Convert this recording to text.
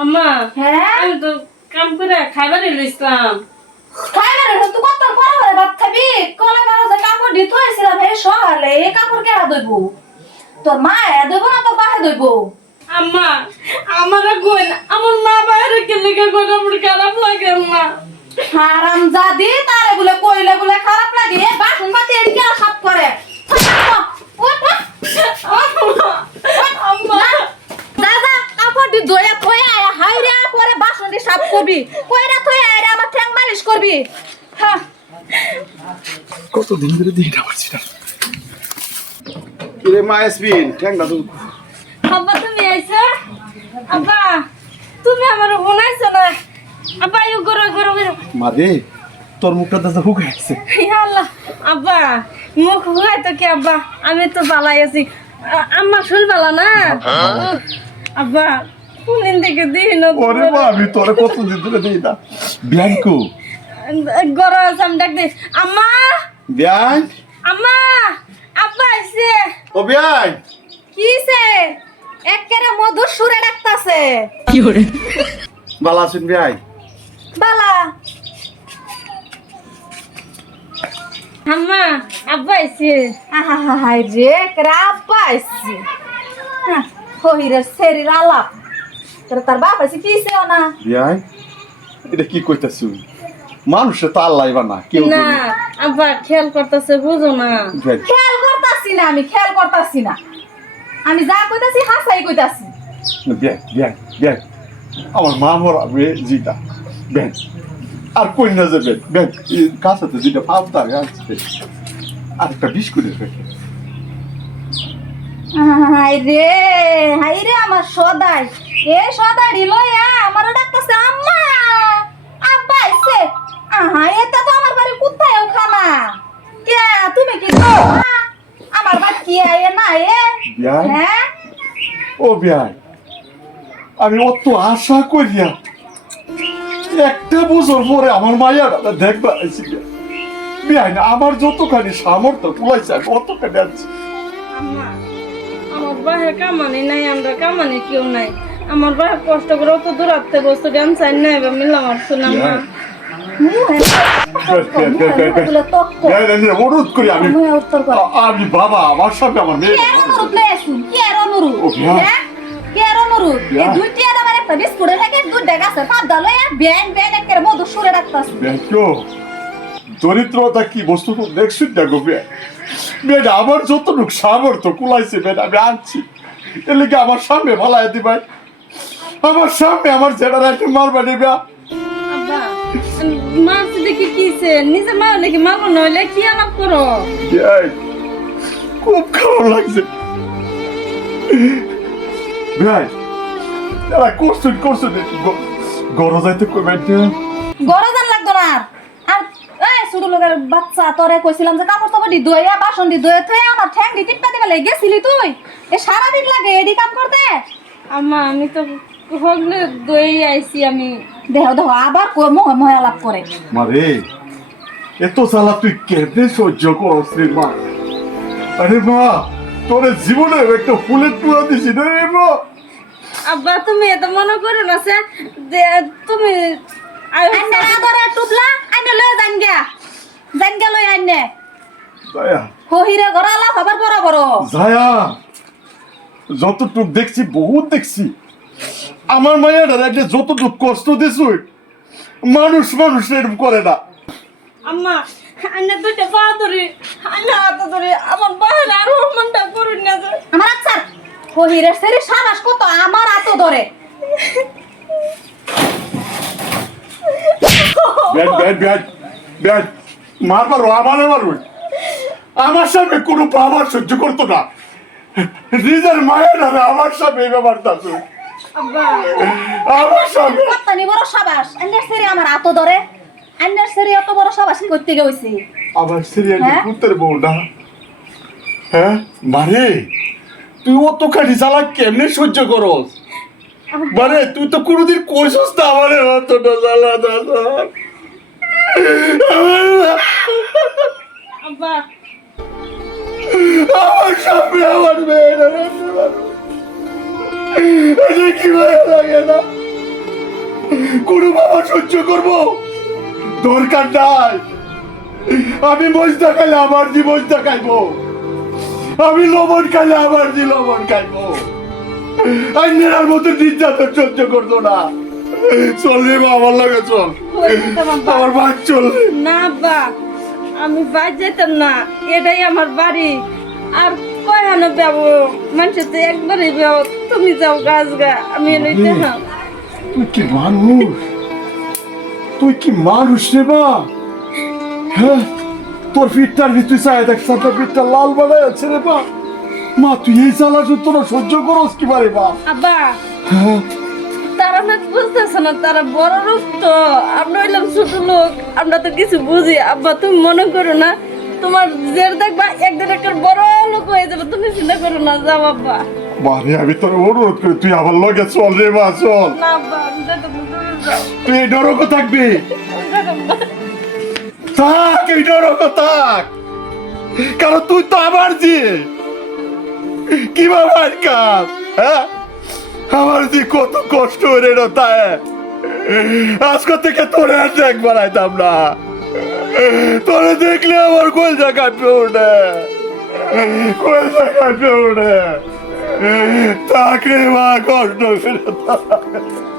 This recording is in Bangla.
আম্মা হ্যাঁ? আমি তো কাম করে খাইবার ইসলাম খাইবারে তুই কত পরে পরে ভাত খাবি? কলে মারো যে কাপড় দিতে হয়েছিলাম হে সকালে এই কাপড় কেডা দইব তোর মা এ দইব না তোর বাহে দইব আম্মা আমার গুণ আমার মা বাইরে গেলে কোন আমার খারাপ লাগে আম্মা। হারাম জাদি তারে বলে কইলে বলে খারাপ লাগে এ বাসন পাতি এদিকে কেন সাফ করে আম্মা যা যা কাপড় দি দইয়া থয়ে আয়া হাইরা পরে বাসন দি সাফ করবি কইরা থয়ে আয়া আমার ঠ্যাং মালিশ করবি হ্যাঁ কতদিন ধরে দিই না পারছি না কিরে মা এসবিন ঠ্যাংটা তো আব্বা তুমি আইছো? আব্বা তুমি আমার না? আব্বা ইউ গরো গরো গরো মা রে তোর মুখটা দাদা হুক আছে ইয়া আল্লাহ আব্বা মুখ হুয়াই তো কি আব্বা? আমি তো বালাই আছি। আম্মা শুল বালা না? আব্বা কোনদিন থেকে দিই না ওরে মা আমি তোরে কতদিন ধরে দিই না। ব্যাংকু গরো আছে ডাক দিই আম্মা! ব্যাংক আম্মা! আব্বা আইছে। ও ব্যাংক কিসে একেরে মধুর সুরে ডাকতাছে। ভালো আছেন ভাই বালা। আম্মা আব্বা আইছে। হাই রে ক্রাপ পাইছি হইরে শরীর আলাপ। তোর তার বাপ আছে কিসে না ভাই এটা কি কইতাছি মানুষে তো আল্লাহ না কেউ না আব্বা খেয়াল করতেছে বুঝো না। খেয়াল করতাছি না আমি খেয়াল করতাছি না। আমি যা কইতাছি হাসাই কইতাছি। আমার মা মরা জিটা ব্যাংক আর কন্যা যাবে ব্যাংক কাছাতে যেটা ফালতা আছে আর একটা বিস্কুটের প্যাকেট। হাই রে হাই রে আমার সদাই। এ সদাই লইয়া আমার ডাকতাছে আম্মা! আব্বা আইছে। আহা এটা তো আমার বাড়ি কোথায় খানা কে তুমি কি? আমার বাড়ি কি আয় না এ? হ্যাঁ? ও বিয়াই আমি অত আশা করিয়া একটা বছর পরে আমার মায়ের দেখবা আইছি বিয়াই না আমার যতখানি সামর্থ্য কুলাইছে আমি অতখানি আছি আমার বাহের কামানি নাই আমরা কামানি কেউ নাই। আমার বাহে কষ্ট করে অত দূর আসতে বসতে গান চাই নাই বা মিলাম আর শুনাম না অনুরোধ করি আমি আমি বাবা আমার সামনে আমার মেয়ে দেখো দরিদ্রতা কি বস্তু তো দেখছি গো বিয়াই আমার যতটুকু সামর্থ্য কুলাইছে বেড আমি আনছি এর লিগে আমার সামনে ভালাই দিবাই আমার সামনে আমার জেনারেটর মারবা নিবা আব্বা মা দেখি কিছে নিজে মা নাকি মারবো নইলে কি আলাপ করো? খুব খারাপ লাগছে। ভাই এরা করছুন করছুন গরম যাইতে কমে গরজান লাগতো না আর। এই ছোট লোকের বাচ্চা তোরে কইছিলাম যে কাপড় চাপড় দি দইয়া বাসন দি দইয়া তুই আমার ঠ্যাং দি টিপা দিবা লাগে গেছিলি তুই? এ সারাদিন লাগে এডি কাম করতে। আম্মা আমি তো হগলে দই আইছি আমি। দেহ দেহ আবার মোহ আলাপ করে। মারে এত জ্বালা তুই কেঁদে সহ্য করস রে মা। আরে মা তোর জীবনে একটা ফুলের টুয়া দিছি রে মা। আব্বা তুমি এত মনে করো না সে যে তুমি আইনে আদরে টুপলা আইনে লয়ে যান গিয়া। যান গিয়া লই আইনে। দয়া হহিরে আলাপ আবার বড় বড় জায়া যতটুক দেখছি বহুত দেখছি। আমার মায়ের একটা যতটুক কষ্ট দিছ মানুষ মানুষ এরকম করে না। আম্মা আন্না দুইটা পা ধরে আন্না হাত ধরে আমার বাহির আর মনটা করুন না আমার আচ্ছা হহিরে সেরি সাবাস কত আমার আত ধরে। ব্যাট ব্যাট ব্যাট ব্যাট মারবার আমারে মারবে। আমার সামনে কোনো বাবার সহ্য করতো না। নিজের মায়ের আমার সামনে এই ব্যাপারটা আমার কত্তানি বড় সাবাস? আন্নার সেরি আমার হাত ধরে। আন্নার সেরি এত বড় সাবাস করতে গেছি। আমার সিরিয়াল হ্যাঁ? পুত্রের বউ না। হ্যাঁ? মারে তুই অত খাটি চালা কেমনে সহ্য করস? মানে তুই তো কোনোদিন কইসস না আমার অতটা জ্বালা দাদা আমার সামনে আমার মেয়েরা লাগে না? কোনো বাবা সহ্য করব। দরকার নাই। আমি বস দেখাইলে আমার দি বস দেখাইবো। আমি লবণ খাইলে আমার দি লবণ খাইবো। আইনের মতো নির্যাতন সহ্য করতো না। চল রে আমার লাগে চল? আমার ভাগ চল না বা আমি বাইর যেতাম না। এটাই আমার বাড়ি। আর কয়ানো যাব মানুষের তো একবারই বেও তুমি যাও গাছ গা আমি লইতে না তুই কি মানুষ? তুই কি মানুষ রে মা? হ্যাঁ? তোর পিঠটার ভিতরে চায় দেখ তোর পিঠটা লাল বানায় আছে রে মা। মা তুই এই জ্বালা তোরা সহ্য করস কি পারে মা? আব্বা হ্যাঁ? তারা না বুঝতেছে না তারা বড় লোক তো আমরা হইলাম ছোট লোক আমরা তো কিছু বুঝি। আব্বা তুমি মনে করো না তোমার জের দেখবা একদিন একটা বড় লোক হয়ে যাবে তুমি চিন্তা করো না যাও আব্বা। মারে আমি তোর অনুরোধ করি তুই আমার লগে চল রে মা চল। না তুই এই নরক থাকবি? থাক এই নরক থাক। কারণ তুই তো আমার জি। কীভাবে আর কাজ হ্যাঁ? আমার জি কত কষ্ট রে রে তাই। আজকে থেকে তোরে আর দেখ বানাইতাম না। তোরে দেখলে আমার কলজা জায়গা পেউনে কলজা জায়গা পেউনে তাকে মা কষ্ট থাক